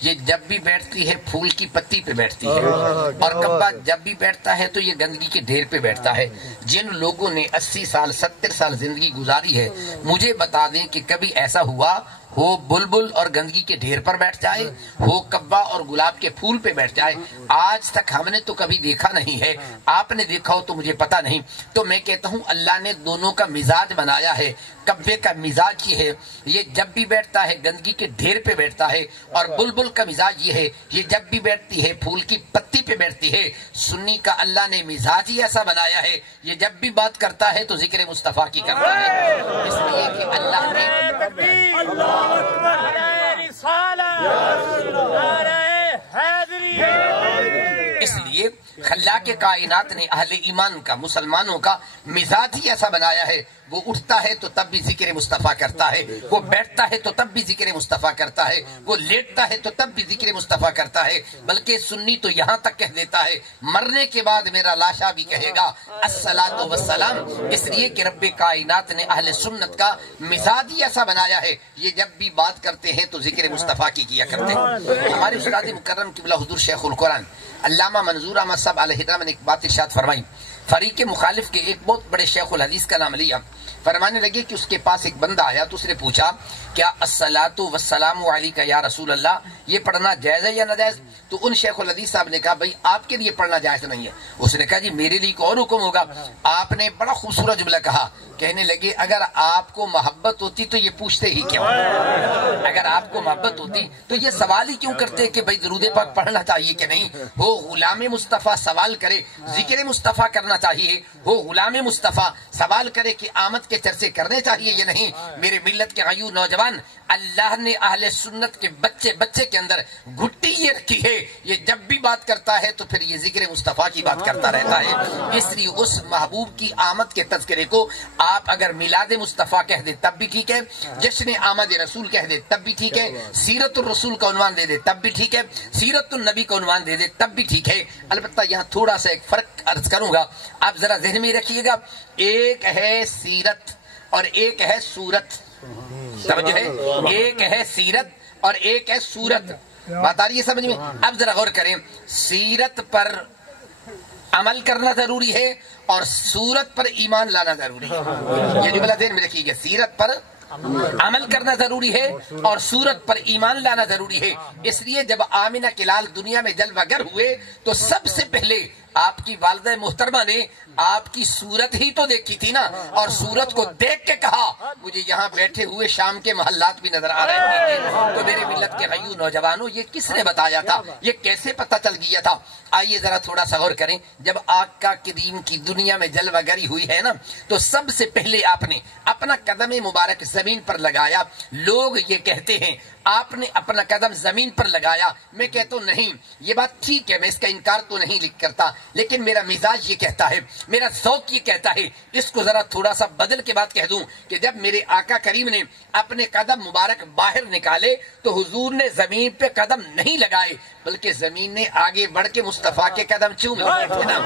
یہ جب بھی بیٹھتی ہے پھول کی پتی پہ بیٹھتی ہے، اور کبا جب بھی بیٹھتا ہے تو یہ گندگی کے ڈھیر پہ بیٹھتا ہے۔ جن لوگوں نے 80 سال 70 سال زندگی گزاری ہے، مجھے بتا دیں کہ کبھی ایسا ہوا ہو بلبل اور گندگی کے ڈھیر پر بیٹھ جائے، ہو کبا اور گلاب کے پھول پہ بیٹھ جائے؟ آج تک ہم نے تو کبھی دیکھا نہیں ہے، آپ نے دیکھا ہو تو مجھے پتا نہیں۔ تو میں کہتا ہوں اللہ نے دونوں کا مزاج بنایا ہے۔ کبے کا مزاج یہ ہے، یہ جب بھی بیٹھتا ہے گندگی کے ڈھیر پہ بیٹھتا ہے، اور بلبل کا مزاج یہ ہے، یہ جب بھی بیٹھتی ہے پھول کی پتی پہ بیٹھتی ہے۔ سنی کا اللہ نے مزاج ہی ایسا بنایا ہے، یہ جب بھی بات کرتا ہے تو ذکر مصطفیٰ کی کرتا ہے، اس لیے کہ اللہ نے اس لیے خلاق کائنات نے اہل ایمان کا، مسلمانوں کا مزاج ہی ایسا بنایا ہے۔ وہ اٹھتا ہے تو تب بھی ذکر مصطفیٰ کرتا ہے، وہ بیٹھتا ہے تو تب بھی ذکر مصطفیٰ کرتا ہے، وہ لیٹتا ہے تو تب بھی ذکر مصطفیٰ کرتا ہے۔ بلکہ سنی تو یہاں تک کہہ دیتا ہے مرنے کے بعد میرا لاشا بھی کہے گا الصلاۃ والسلام، اس لیے کہ رب کائنات نے اہل سنت کا مزاج ہی ایسا بنایا ہے، یہ جب بھی بات کرتے ہیں تو ذکر مصطفیٰ کی کیا کرتے ہیں۔ ہمارے استاد مکرم قبلہ حضور شیخ القرآن علامہ منظور احمد صاحب علیہ الرحمہ نے ایک بات ارشاد فرمائی۔ فریق مخالف کے ایک بہت بڑے شیخ الحدیث کا نام لیا، فرمانے لگے کہ اس کے پاس ایک بندہ آیا تو اس نے پوچھا کیا الصلاۃ والسلام علیک یا رسول اللہ یہ پڑھنا جائز ہے یا ناجائز؟ تو ان شیخ الحدیث صاحب نے کہا بھائی آپ کے لیے پڑھنا جائز نہیں ہے۔ اس نے کہا جی میرے لیے اور حکم ہوگا۔ آپ نے بڑا خوبصورت جملہ کہا، کہنے لگے اگر آپ کو محبت ہوتی تو یہ پوچھتے ہی کیوں؟ اگر آپ کو محبت ہوتی تو یہ سوال ہی کیوں کرتے کہ بھائی درود پاک پڑھنا چاہیے کہ نہیں؟ ہو غلام مصطفیٰ سوال کرے ذکر مصطفیٰ کرنا چاہیے، ہو غلام مصطفیٰ سوال کرے کہ آمد کے چرچے کرنے چاہیے یا نہیں؟ میرے ملت کے غیور نوجوان، اللہ نے اہل سنت کے بچے کے اندر گھٹی یہ رکھی ہے، یہ جب بھی بات کرتا ہے تو پھر یہ ذکر مصطفیٰ کی بات کرتا رہتا ہے۔ اس لیے اس محبوب کی آمد کے تذکرے کو آپ اگر میلاد مصطفیٰ کہہ دے تب بھی ٹھیک ہے، جشن آمد رسول کہہ دے تب بھی ٹھیک ہے، سیرت الرسول کا عنوان دے دے تب بھی ٹھیک ہے، سیرت النبی کا عنوان دے دے تب بھی ٹھیک ہے۔ البتہ یہاں تھوڑا سا ایک فرق عرض کروں گا، آپ ذرا ذہن میں رکھیے گا، ایک ہے سیرت اور ایک ہے صورت، سمجھ ہے؟ ایک ہے سیرت اور ایک ہے صورت، بات آ رہی ہے سمجھ میں؟ اب ذرا غور کریں، سیرت پر عمل کرنا ضروری ہے اور صورت پر ایمان لانا ضروری ہے، یہ جملہ ذہن میں رکھیے گا، سیرت پر عمل کرنا ضروری ہے اور صورت پر ایمان لانا ضروری ہے۔ اس لیے جب آمنہ کے لال دنیا میں جلوہ گر ہوئے تو سب سے پہلے آپ کی والدہ محترمہ نے آپ کی صورت ہی تو دیکھی تھی نا، اور صورت کو دیکھ کے کہا مجھے یہاں بیٹھے ہوئے شام کے محلات بھی نظر آ رہے تھے۔ تو میرے ملت کے غیور نوجوانوں، یہ کس نے بتایا تھا؟ یہ کیسے پتہ چل گیا تھا؟ آئیے ذرا تھوڑا سا غور کریں، جب آقا کریم کی دنیا میں جلوہ گری ہوئی ہے نا، تو سب سے پہلے آپ نے اپنا قدم مبارک زمین پر لگایا۔ لوگ یہ کہتے ہیں آپ نے اپنا قدم زمین پر لگایا، میں کہتا ہوں نہیں، یہ بات ٹھیک ہے، میں اس کا انکار تو نہیں کرتا، لیکن میرا مزاج یہ کہتا ہے، میرا ذوق یہ کہتا ہے، اس کو ذرا تھوڑا سا بدل کے بات کہہ دوں کہ جب میرے آقا کریم نے اپنے قدم مبارک باہر نکالے تو حضور نے زمین پہ قدم نہیں لگائے، بلکہ زمین نے آگے بڑھ کے مصطفیٰ کے قدم چوم لیے تھے نا،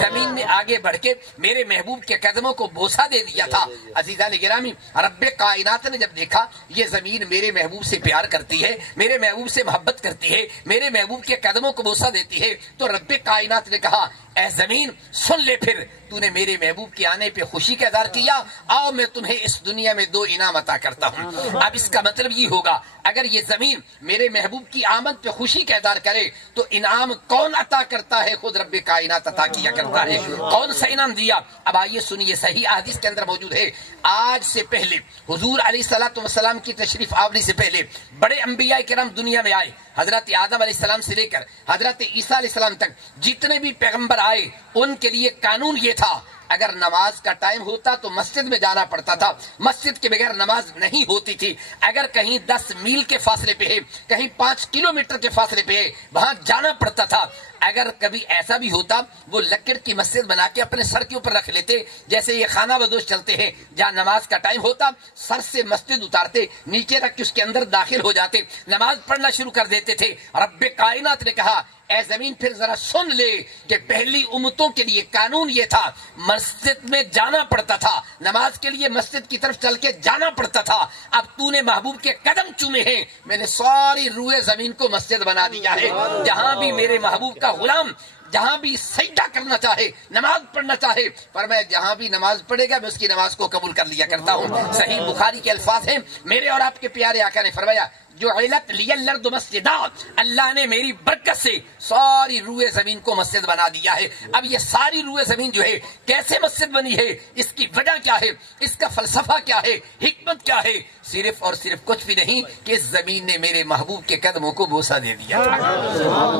زمین نے آگے بڑھ کے میرے محبوب کے قدموں کو بوسہ دے دیا تھا۔ عزیزان گرامی، رب کائنات نے جب دیکھا یہ زمین میرے محبوب سے پیار کرتی ہے، میرے محبوب سے محبت کرتی ہے، میرے محبوب کے قدموں کو بوسہ دیتی ہے، تو رب کائنات نے کہا اے زمین سن لے، پھر تو نے میرے محبوب کے آنے پہ خوشی کا اظہار کیا، آؤ میں تمہیں اس دنیا میں 2 انعام عطا کرتا ہوں۔ اب اس کا مطلب یہ ہوگا اگر یہ زمین میرے محبوب کی آمد پہ خوشی کا اظہار کرے تو انعام کون عطا کرتا ہے؟ خود رب کائنات عطا کیا کرتا ہے۔ کون سا انعام دیا؟ اب آئیے سنیے، صحیح حدیث کے اندر موجود ہے، آج سے پہلے حضور علیہ الصلوۃ والسلام کی تشریف آوری سے پہلے بڑے انبیاء کرام دنیا میں آئے، حضرت آدم علیہ السلام سے لے کر حضرت عیسیٰ علیہ السلام تک جتنے بھی پیغمبر آئے ان کے لیے قانون یہ تھا اگر نماز کا ٹائم ہوتا تو مسجد میں جانا پڑتا تھا، مسجد کے بغیر نماز نہیں ہوتی تھی۔ اگر کہیں 10 میل کے فاصلے پہ ہے، کہیں 5 کلومیٹر کے فاصلے پہ ہے، وہاں جانا پڑتا تھا۔ اگر کبھی ایسا بھی ہوتا وہ لکڑ کی مسجد بنا کے اپنے سر کے اوپر رکھ لیتے، جیسے یہ خانہ بدوش چلتے ہیں، جہاں نماز کا ٹائم ہوتا سر سے مسجد اتارتے، نیچے رکھ کے اس کے اندر داخل ہو جاتے، نماز پڑھنا شروع کر دیتے تھے۔ رب کائنات نے کہا اے زمین پھر ذرا سن لے کہ پہلی امتوں کے لیے قانون یہ تھا، مسجد میں جانا پڑتا تھا، نماز کے لیے مسجد کی طرف چل کے جانا پڑتا تھا۔ اب تو نے محبوب کے قدم چومے ہیں، میں نے ساری روئے زمین کو مسجد بنا دیا ہے۔ جہاں بھی میرے محبوب کا غلام جہاں بھی سجدہ کرنا چاہے، نماز پڑھنا چاہے، فرمایا جہاں بھی نماز پڑھے گا میں اس کی نماز کو قبول کر لیا کرتا ہوں۔ صحیح بخاری کے الفاظ ہیں، میرے اور آپ کے پیارے آقا نے فرمایا جو علت لی الارض مسجدا، اللہ نے میری برکت سے ساری روئے زمین کو مسجد بنا دیا ہے۔ اب یہ ساری روئے زمین جو ہے کیسے مسجد بنی ہے، اس کی وجہ کیا ہے، اس کا فلسفہ کیا ہے، حکمت کیا ہے، صرف اور صرف کچھ بھی نہیں کہ اس زمین نے میرے محبوب کے قدموں کو بوسہ دے دیا۔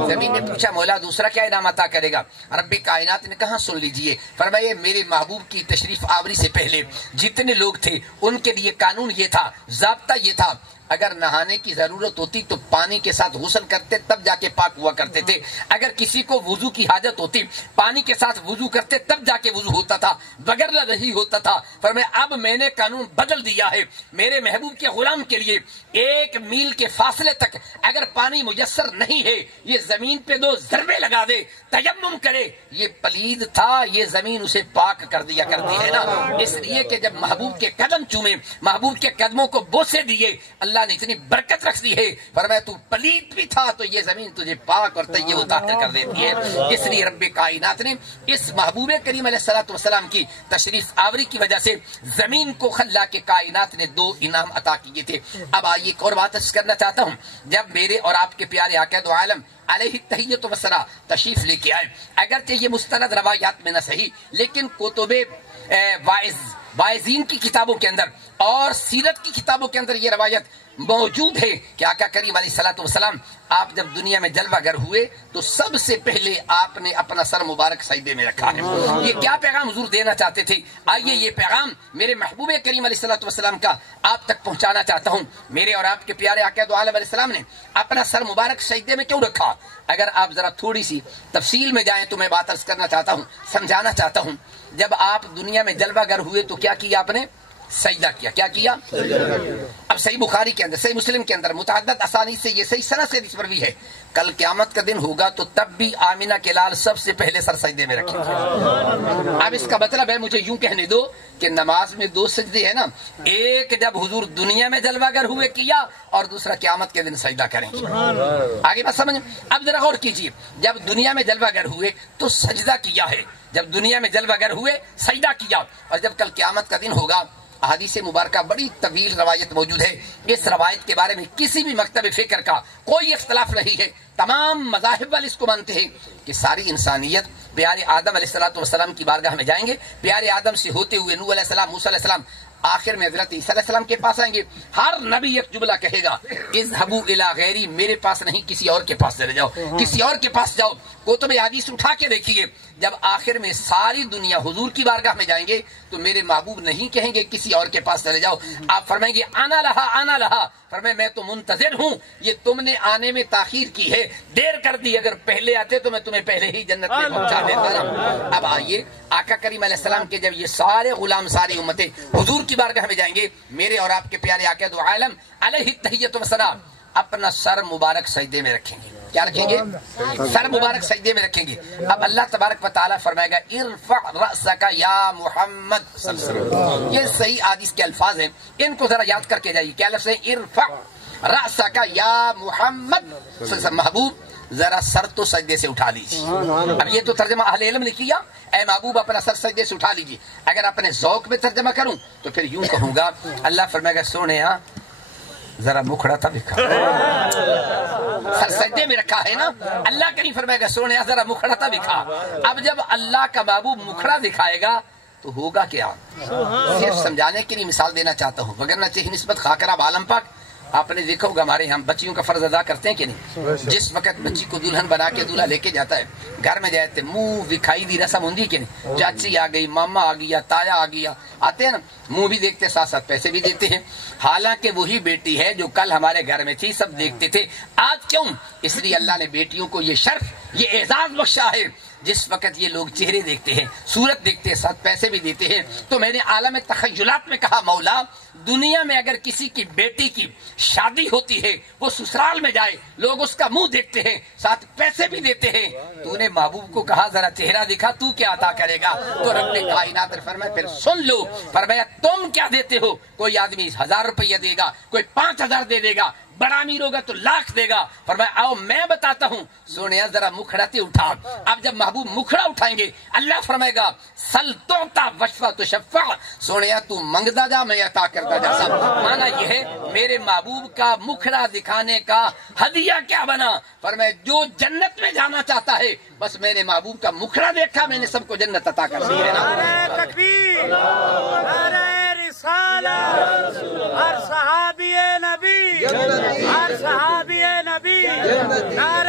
زمین نے پوچھا مولا دوسرا کیا انعام عطا کرے گا؟ رب کائنات نے کہا سن لیجئے، فرمایا میرے محبوب کی تشریف آوری سے پہلے جتنے لوگ تھے ان کے لیے قانون یہ تھا، ضابطہ یہ تھا، اگر نہانے کی ضرورت ہوتی تو پانی کے ساتھ غسل کرتے تب جا کے پاک ہوا کرتے تھے، اگر کسی کو وضو کی حاجت ہوتی پانی کے ساتھ وضو کرتے تب جا کے وضو ہوتا تھا، بغیر نہیں ہوتا تھا۔ فرمایا اب میں نے قانون بدل دیا ہے، میرے محبوب کے غلام کے لیے 1 میل کے فاصلے تک اگر پانی میسر نہیں ہے، یہ زمین پہ 2 ضربے لگا دے، تیمم کرے، یہ پلید تھا، یہ زمین اسے پاک کر دیا کرتی ہے نا۔ اس لیے کہ جب محبوب کے قدم چومے، محبوب کے قدموں کو بوسے دیے، اللہ نے اتنی برکت رکھ دی ہے، فرمایا تو پلید بھی تھا تو یہ زمین تجھے پاک اور طیب طاہر کر دیتی ہے۔ اس لیے رب کائنات نے اس محبوب کریم علیہ الصلوۃ والسلام کی تشریف آوری کی وجہ سے زمین کو خلا کے کائنات نے 2 انعام عطا کیے تھے۔ اب آئیے ایک اور بات عرض کرنا چاہتا ہوں، جب میرے اور آپ کے پیارے آقا دو عالم علیہ التحیۃ والثناء تشریف لے کے آئے، اگرچہ یہ مستند روایات میں نہ صحیح لیکن کتب واعظین کی کتابوں کے اندر اور سیرت کی کتابوں کے اندر یہ روایت موجود ہے کہ آقا کریم علیہ الصلوۃ والسلام آپ جب دنیا میں جلوہ گر ہوئے تو سب سے پہلے آپ نے اپنا سر مبارک سجدے میں رکھا ہے۔ یہ کیا پیغام حضور دینا چاہتے تھے؟ آئیے یہ پیغام میرے محبوب کریم علیہ الصلوۃ والسلام کا آپ تک پہنچانا چاہتا ہوں۔ میرے اور آپ کے پیارے آقا دو عالم علیہ السلام نے اپنا سر مبارک سجدے میں کیوں رکھا؟ اگر آپ ذرا تھوڑی سی تفصیل میں جائیں تو میں بات عرض کرنا چاہتا ہوں، سمجھانا چاہتا ہوں۔ جب آپ دنیا میں جلوہ گر ہوئے تو کیا کیا آپ نے؟ سجدہ کیا۔ کیا کیا؟ اب صحیح بخاری کے اندر، صحیح مسلم کے اندر متعدد اسانید سے یہ صحیح سند سے پر بھی ہے، کل قیامت کا دن ہوگا تو تب بھی آمینہ کے لال سب سے پہلے سر سجدے میں رکھیں گے۔ اب اس کا مطلب ہے مجھے یوں کہنے دو کہ نماز میں 2 سجدے ہیں نا، ایک جب حضور دنیا میں جلوہ گر ہوئے کیا اور دوسرا قیامت کے دن سجدہ کریں گے۔ آگے بات سمجھ؟ اب ذرا غور کیجیے، جب دنیا میں جلوہ گر ہوئے تو سجدہ کیا ہے، جب دنیا میں جلوہ گر ہوئے سجدہ کیا، اور جب کل قیامت کا دن ہوگا، احادیث مبارکہ بڑی طویل روایت موجود ہے، اس روایت کے بارے میں کسی بھی مکتب فکر کا کوئی اختلاف نہیں ہے، تمام مذاہب والے اس کو مانتے ہیں کہ ساری انسانیت پیارے آدم علیہ الصلوۃ والسلام کی بارگاہ میں جائیں گے، پیارے آدم سے ہوتے ہوئے نوح علیہ السلام، موسیٰ علیہ السلام، آخر میں حضرت عیسیٰ علیہ السلام کے پاس آئیں گے۔ ہر نبی ایک جملہ کہے گا، اذهبوا الی غیری، میرے پاس نہیں کسی اور کے پاس چلے جاؤ، کسی اور کے پاس جاؤ۔ کتب حدیث اٹھا کے دیکھیے، جب آخر میں ساری دنیا حضور کی بارگاہ میں جائیں گے تو میرے محبوب نہیں کہیں گے کسی اور کے پاس چلے جاؤ، آپ فرمائیں گے انا لہا انا لہا، فرمائے میں تو منتظر ہوں، یہ تم نے آنے میں تاخیر کی ہے، دیر کر دی، اگر پہلے آتے تو میں تمہیں پہلے ہی جنت میں پہنچا دیتا نا۔ اب آئیے آقا کریم علیہ السلام کے جب یہ سارے غلام، ساری امتیں حضور کی بارگاہ میں جائیں گے، میرے اور آپ کے پیارے آقا دو عالم علیہ التحیۃ والثناء اپنا سر مبارک سجدے میں رکھیں گے۔ کیا رکھیں گے؟ سر مبارک سجدے میں رکھیں گے۔ اب اللہ تبارک و تعالیٰ فرمائے گا ارفع رأسک یا محمد صلی اللہ علیہ وسلم، یہ صحیح حدیث کے الفاظ ہیں، ان کو ذرا یاد کر کے جائیے۔ کیا لفظ ہے؟ ارفع رأسک یا محمد صلی اللہ علیہ وسلم، محبوب ذرا سر تو سجدے سے اٹھا لیجیے۔ اب یہ تو ترجمہ اہل علم نے کیا، اے محبوب اپنا سر سجدے سے اٹھا لیجیے۔ اگر اپنے ذوق میں ترجمہ کروں تو پھر یوں کہوں گا، اللہ فرمائے گا سونے ذرا مکھڑا تھا دکھا، سر سجدے میں رکھا ہے نا، اللہ کریم فرمائے گا سونے ذرا مکھڑا تھا دکھا۔ اب جب اللہ کا محبوب مکھڑا دکھائے گا تو ہوگا کیا؟ صرف سمجھانے کے لیے مثال دینا چاہتا ہوں، وگرنہ چاہیے نسبت خاکرہ عالم پاک آپ نے دیکھا ہوگا، ہمارے ہم بچیوں کا فرض ادا کرتے ہیں کہ نہیں؟ جس وقت بچی کو دلہن بنا کے دولہا لے کے جاتا ہے، گھر میں جاتے منہ دکھائی دی رسم ہوندی کہ نہیں؟ چاچی آ گئی، ماما آ گیا، تایا آ گیا، آتے ہیں نا، منہ بھی دیکھتے ساتھ ساتھ پیسے بھی دیتے ہیں، حالانکہ وہی بیٹی ہے جو کل ہمارے گھر میں تھی، سب دیکھتے تھے، آج کیوں؟ اس لیے اللہ نے بیٹیوں کو یہ شرف، یہ اعزاز بخشا ہے جس وقت یہ لوگ چہرے دیکھتے ہیں، صورت دیکھتے ہیں، ساتھ پیسے بھی دیتے ہیں، تو میں نے عالم تخیلات میں کہا مولا دنیا میں اگر کسی کی بیٹی کی شادی ہوتی ہے، وہ سسرال میں جائے، لوگ اس کا منہ دیکھتے ہیں، ساتھ پیسے بھی دیتے ہیں، تو نے محبوب کو کہا ذرا چہرہ دکھا، تو کیا عطا کرے گا؟ تو رب نے کائنات نے فرمایا پھر سن لو، فرمایا تم کیا دیتے ہو؟ کوئی آدمی 1000 روپیہ دے گا، کوئی 5000 دے گا، بڑا امیر ہوگا تو لاکھ دے گا۔ فرمایا آؤ میں بتاتا ہوں، سونے ذرا مکھڑاتے اٹھا۔ اب جب محبوب مکھڑا اٹھائیں گے اللہ فرمائے گا سل توتا وشفا تو شفا، سونے تو منگتا جا میں عطا کرتا جا۔ سب مانا یہ ہے میرے محبوب کا مکھڑا دکھانے کا ہدیہ کیا بنا؟ فرمایا جو جنت میں جانا چاہتا ہے بس میرے محبوب کا مکھڑا دیکھا میں نے سب کو جنت عطا کر دی ہے۔ نعرہ تکبیر، نعرہ رسالت، ہر صحابی نبی، ہر صحابی نبی، نعرہ